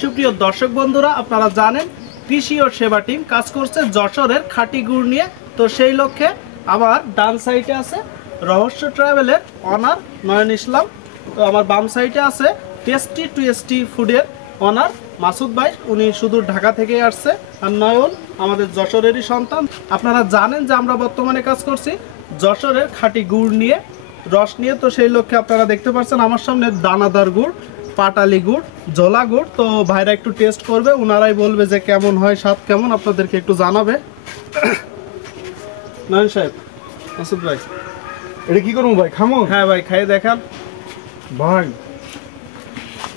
সুপ্রিয় দর্শক বন্ধুরা, আপনারা জানেন কৃষি ও সেবা টিম কাজ করছে যশোরের খাঁটি গুড় নিয়ে। তো সেই লক্ষ্যে আমার ডান সাইডে আছে রহস্য ট্রাভেলের অনার নয়ন ইসলাম। তো আমার বাম সাইডে আছে টেস্টি টুয়েস্টি ফুডের অনার মাসুদ ভাই, উনি শুধু ঢাকা থেকে আসছে। আর নয়ন আমাদের যশোরেরই সন্তান। আপনারা জানেন যে আমরা বর্তমানে কাজ করছি যশোরের খাঁটি গুড় নিয়ে, রস নিয়ে। তো সেই লক্ষ্যে আপনারা দেখতে পাচ্ছেন আমার সামনে দানাদার গুড়, পাটালি গুড়, জোলা গুড়। তো ভাইরা একটু টেস্ট করবে, ওনারাই বলবে যে কেমন হয়, স্বাদ কেমন, আপনাদেরকে একটু জানাবে। নয়ন সাহেব, মাসুদ ভাই, এটা কি করবো ভাই, খামো? হ্যাঁ ভাই, খাইয়ে দেখান ভাই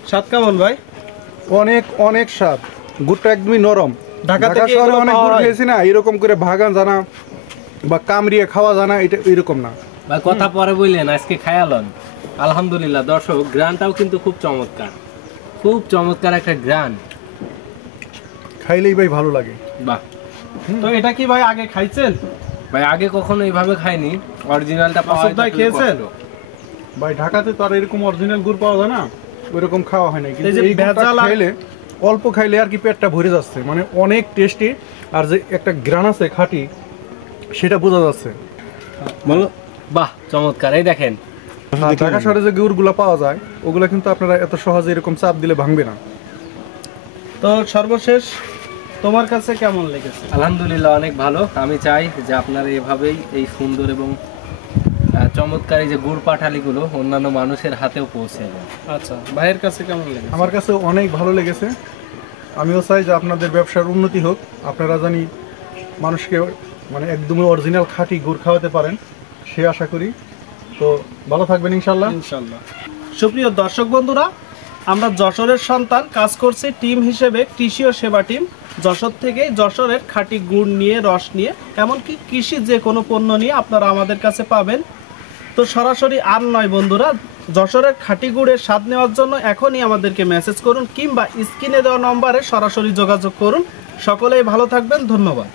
স্বাদ কেমন ভাই? অনেক অনেক স্বাদ, গুড়টা একদমই নরম। ঢাকা ঢাকা থেকে শহরে এগুলো অনেক পাওয়া গুড় হয়? খেয়েছি না, এরকম করে ভাগান জানা বা কামড়িয়ে খাওয়া জানা, এটা এরকম না। ভাই কথা পরে বললেন, আজকে খায়ালন আলহামদুলিল্লাহ। দর্শক, গ্রানটাও কিন্তু খুব চমৎকার, খুব চমৎকার একটা গ্রান। খাইলেই ভাই ভালো লাগে। বাহ তো এটা কি ভাই আগে খাইছেন? ভাই আগে কখনো এইভাবে খাইনি, অরিজিনালটা পাওয়া মাসুদ ভাই একটু খেয়েছেন? কষ্ট। ভাই ঢাকাতে তো আর এরকম অরিজিনাল গুড় পাওয়া যায় না, ওইরকম খাওয়া হয় না। কিন্তু এই যে এই গুড়টা ভেজাল খাইলে অল্প খাইলে আর কি পেটটা ভরে যাচ্ছে, মানে অনেক টেস্টি। আর যে একটা গ্রান আছে খাঁটি, সেটা বোঝা যাচ্ছে। বলো, বাহ চমৎকার। এই দেখেন, ঢাকা শহরে যে গুড়গুলো পাওয়া যায়, ওগুলা কিন্তু আপনারা এত সহজে এরকম চাপ দিলে ভাঙবে না। তো সর্বশেষ তোমার কাছে কেমন লেগেছে? আলহামদুলিল্লাহ অনেক ভালো। আমি চাই যে আপনারা এভাবেই এই সুন্দর এবং চমৎকার এই যে গুড় পাঠালিগুলো অন্যান্য মানুষের হাতেও পৌঁছে যায়। আচ্ছা, ভাইয়ের কাছে কেমন লেগেছে? আমার কাছে অনেক ভালো লেগেছে। আমিও চাই যে আপনাদের ব্যবসার উন্নতি হোক, আপনারা জানি মানুষকে মানে একদমই অরিজিনাল খাঁটি গুড় খাওয়াতে পারেন, সে আশা করি। তো ভালো থাকবেন ইনশাল্লাহ। ইনশাল্লাহ। সুপ্রিয় দর্শক বন্ধুরা, আমরা যশোরের সন্তান, কাজ করছি টিম হিসেবে কৃষি ও সেবা টিম। যশোর থেকে যশোরের খাঁটি গুড় নিয়ে, রস নিয়ে, এমনকি কৃষি যে কোনো পণ্য নিয়ে আপনারা আমাদের কাছে পাবেন। তো সরাসরি আর নয় বন্ধুরা, যশোরের খাঁটি গুড়ের স্বাদ নেওয়ার জন্য এখনই আমাদেরকে মেসেজ করুন কিংবা স্ক্রিনে দেওয়া নম্বরে সরাসরি যোগাযোগ করুন। সকলেই ভালো থাকবেন, ধন্যবাদ।